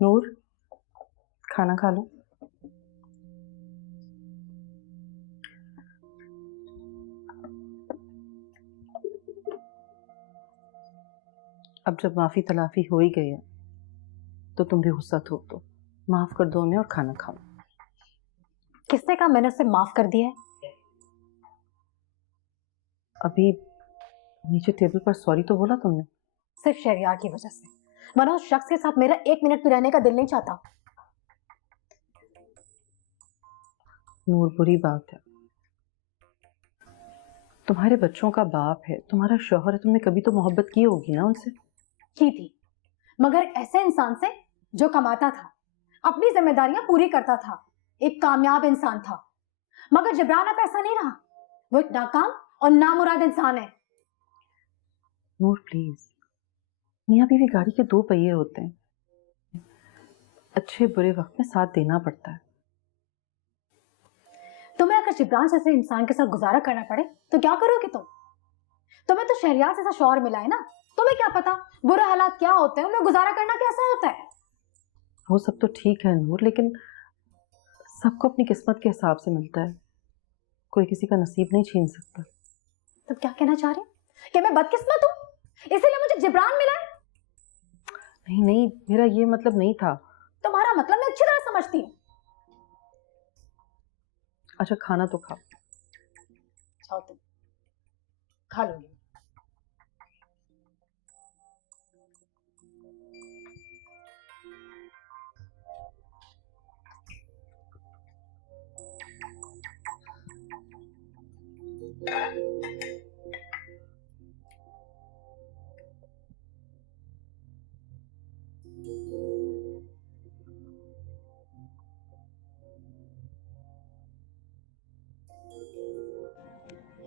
नूर, खाना खा लो। अब जब माफी तलाफी हो ही गई है तो तुम भी गुस्सा थोप दो, माफ कर दो उन्हें और खाना खाओ। किसने कहा मैंने उसे माफ कर दिया है? अभी नीचे टेबल पर सॉरी तो बोला तुमने। सिर्फ शहरियार की वजह से, वरना उस शख्स के साथ मेरा 1 मिनट भी रहने का दिल नहीं चाहता। नूर, बुरी बात है, तुम्हारे बच्चों का बाप है, तुम्हारा शौहर है, तुमने कभी तो मोहब्बत की होगी ना उनसे। की थी, मगर ऐसे इंसान से जो कमाता था, अपनी जिम्मेदारियां पूरी करता था, एक कामयाब इंसान था। मगर जिब्रान अब ऐसा नहीं रहा, वो एक नाकाम और नामुराद इंसान है। नूर प्लीज, मियाँ बीवी गाड़ी के 2 पहिए होते हैं, अच्छे बुरे वक्त में साथ देना पड़ता है। तुम्हें अगर जिब्रान जैसे इंसान के साथ गुजारा करना पड़े तो क्या करोगे तुम? तुम्हें तो शहरियार जैसा शौहर मिला है ना, तुम्हें क्या पता बुरे हालात क्या होते हैं, उनमें गुजारा करना कैसा होता है। वो सब तो ठीक है नूर, लेकिन सबको अपनी किस्मत के हिसाब से मिलता है, कोई किसी का नसीब नहीं छीन सकता। तुम क्या कहना चाह रहे हो कि मैं बदकिस्मत हूँ इसीलिए मुझे जिब्रान मिला है? नहीं नहीं, मेरा ये मतलब नहीं था। तुम्हारा मतलब मैं अच्छी तरह समझती हूँ। अच्छा खाना तो खाओ। जाओ तुम, खा लोगी।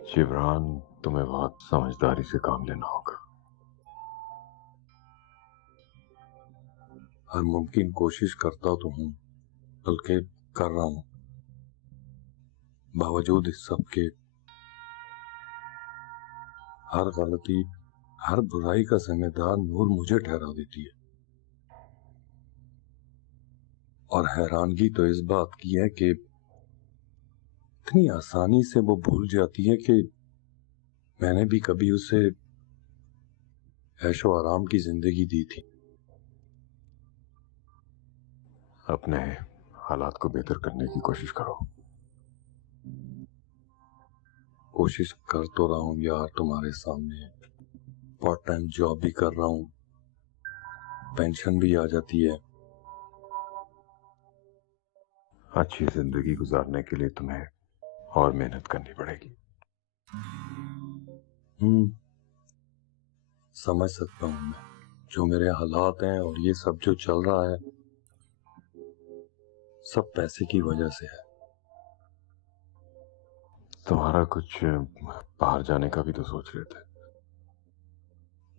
जिब्रान, तुम्हें बहुत समझदारी से काम लेना होगा। हर मुमकिन कोशिश करता तो हूँ, बल्कि कर रहा हूँ। बावजूद इस सब के हर गलती, हर बुराई का जिम्मेदार नूर मुझे ठहरा देती है। और हैरानगी तो इस बात की है कि इतनी आसानी से वो भूल जाती है कि मैंने भी कभी उसे ऐशो आराम की जिंदगी दी थी। अपने हालात को बेहतर करने की कोशिश करो। कोशिश कर तो रहा हूँ यार, तुम्हारे सामने पार्ट टाइम जॉब भी कर रहा हूँ, पेंशन भी आ जाती है। अच्छी जिंदगी गुजारने के लिए तुम्हें और मेहनत करनी पड़ेगी। समझ सकता हूँ मैं जो मेरे हालात हैं, और ये सब जो चल रहा है सब पैसे की वजह से है। तुम्हारा कुछ बाहर जाने का भी तो सोच रहे थे।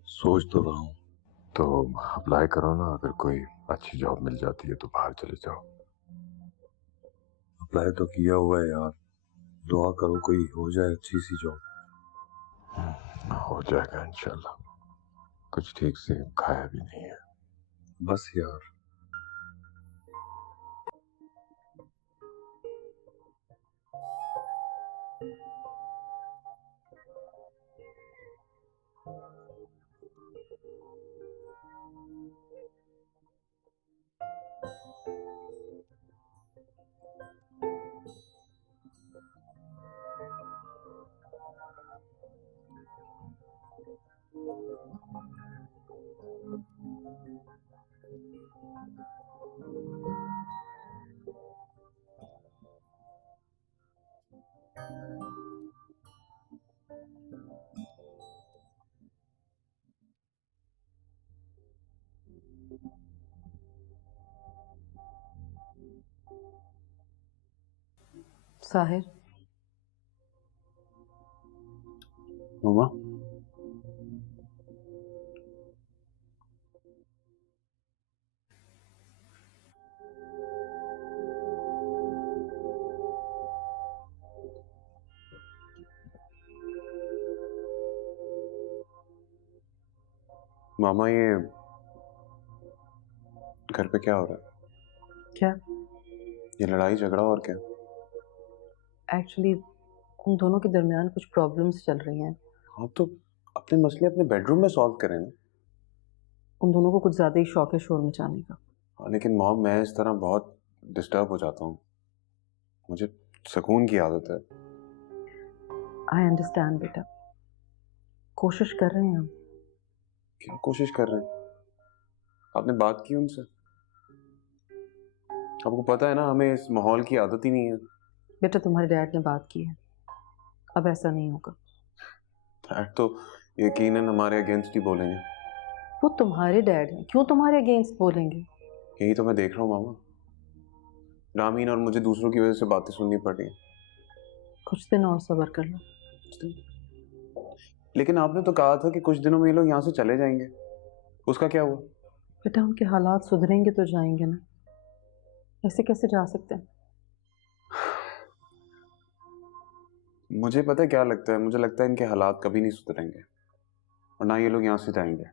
सोच तो रहा हूँ। तो अप्लाई करो ना, अगर कोई अच्छी जॉब मिल जाती है तो बाहर चले जाओ। अप्लाई तो किया हुआ है यार, दुआ करो कोई हो जाए अच्छी सी जॉब। हो जाएगा इंशाल्लाह। कुछ ठीक से खाया भी नहीं है। बस यार, साहिर, मामा मामा, ये घर पे क्या हो रहा है? क्या? ये लड़ाई झगड़ा और क्या? एक्चुअली उन दोनों के दरमियान कुछ प्रॉब्लम्स चल रही हैं। हाँ तो अपने मसले अपने बेडरूम में सॉल्व करें ना। उन दोनों को कुछ ज़्यादा ही शौक है शोर मचाने का। हाँ, लेकिन मॉम मैं इस तरह बहुत डिस्टर्ब हो जाता हूँ। मुझे सुकून की आदत है। आई अंडरस्टैंड बेटा, कोशिश कर रहे हैं हम। क्या कोशिश कर रहे हैं? आपने बात की उनसे? आपको पता है ना हमें इस माहौल की आदत ही नहीं है। बेटा तुम्हारे डैड ने बात की है, अब ऐसा नहीं होगा। डैड तो यकीनन हमारे अगेंस्ट ही बोलेंगे। वो तुम्हारे डैड हैं, क्यों तुम्हारे अगेंस्ट बोलेंगे? यही तो मैं देख रहा हूँ मामा। रामीन और मुझे दूसरों की वजह से बातें सुननी पड़ रही हैं। कुछ दिन और सब्र कर लो। लेकिन आपने तो कहा था कि कुछ दिनों में ये लोग यहाँ से चले जाएंगे, उसका क्या हुआ? बेटा उनके हालात सुधरेंगे तो जाएंगे ना, ऐसे कैसे जा सकते हैं? मुझे पता है क्या लगता है, मुझे लगता है इनके हालात कभी नहीं सुधरेंगे और ना ये लोग यहाँ से जाएंगे।